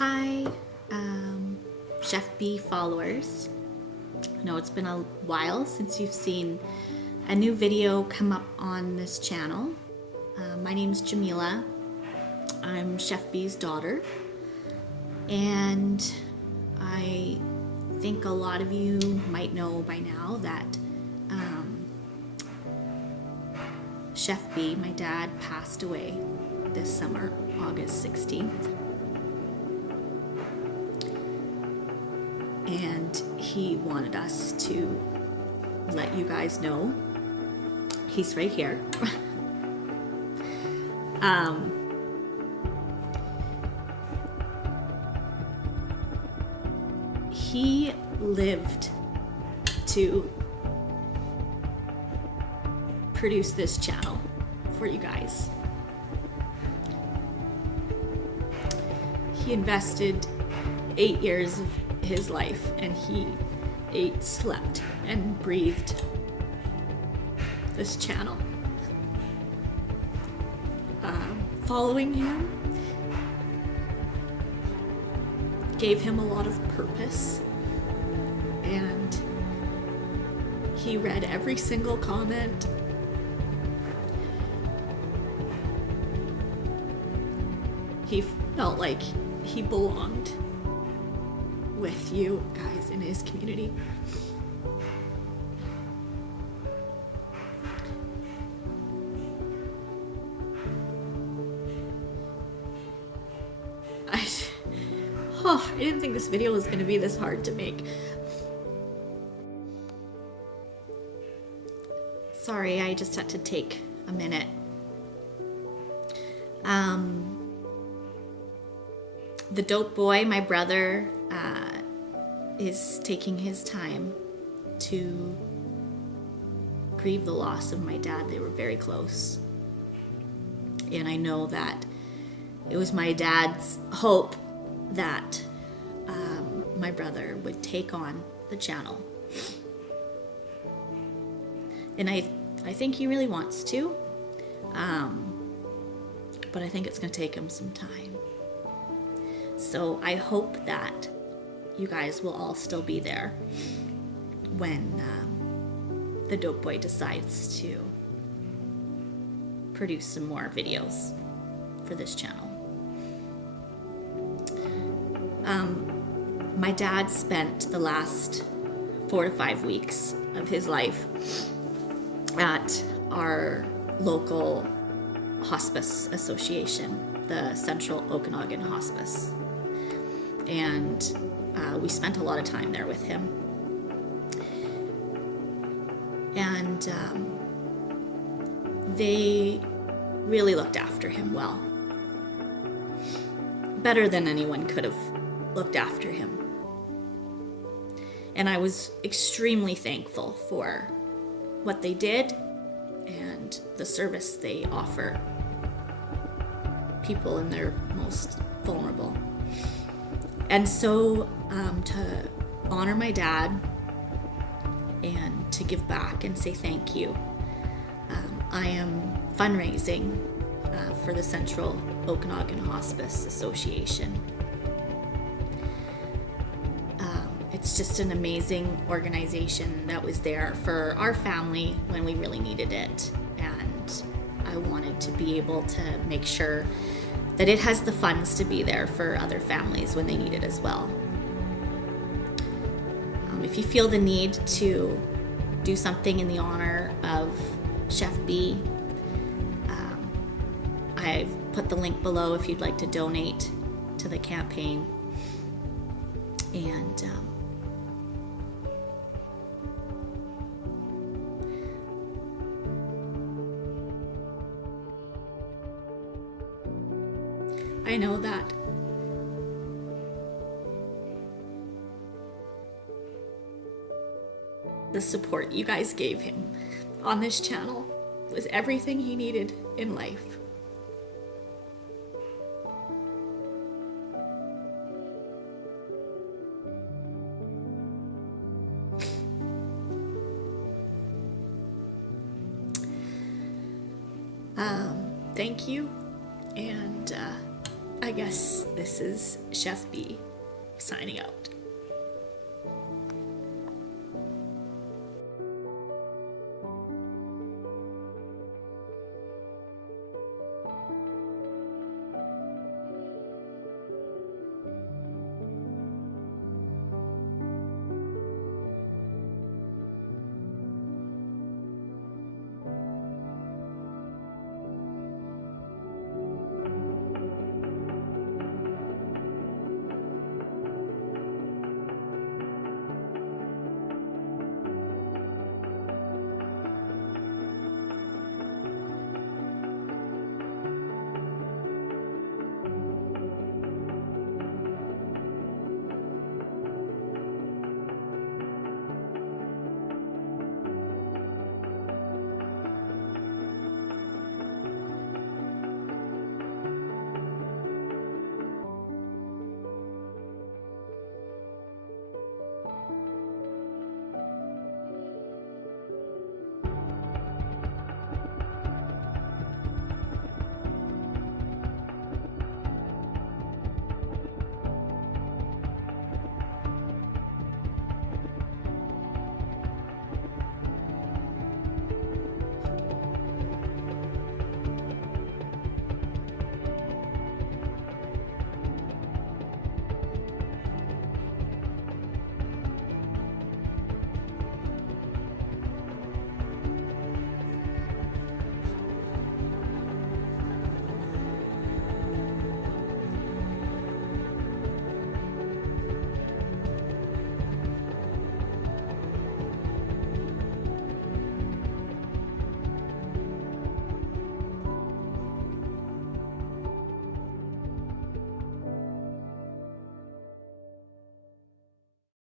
Hi, Chef B followers. I know it's been a while since you've seen a new video come up on this channel. My name's Jamila. I'm Chef B's daughter, and I think a lot of you might know by now that Chef B, my dad, passed away this summer, August 16th. And he wanted us to let you guys know. He's right here. He lived to produce this channel for you guys. He invested 8 years of his life, and he ate, slept, and breathed this channel. Following him gave him a lot of purpose, and he read every single comment. He felt like he belonged with you guys in his community. I didn't think this video was going to be this hard to make. Sorry, I just had to take a minute. The dope boy, my brother, is taking his time to grieve the loss of my dad. They were very close. And I know that it was my dad's hope that my brother would take on the channel. And I think he really wants to, but I think it's going to take him some time. So I hope that you guys will all still be there when the dope boy decides to produce some more videos for this channel. My dad spent the last 4 to 5 weeks of his life at our local hospice association, the Central Okanagan Hospice. And we spent a lot of time there with him. And they really looked after him well. Better than anyone could have looked after him. And I was extremely thankful for what they did and the service they offer people in their most vulnerable. And so to honor my dad and to give back and say thank you, I am fundraising for the Central Okanagan Hospice Association. It's just an amazing organization that was there for our family when we really needed it. And I wanted to be able to make sure that it has the funds to be there for other families when they need it as well. If you feel the need to do something in the honor of Chef B, I've put the link below if you'd like to donate to the campaign. And I know that the support you guys gave him on this channel was everything he needed in life. Thank you, and I guess this is Chef B signing out.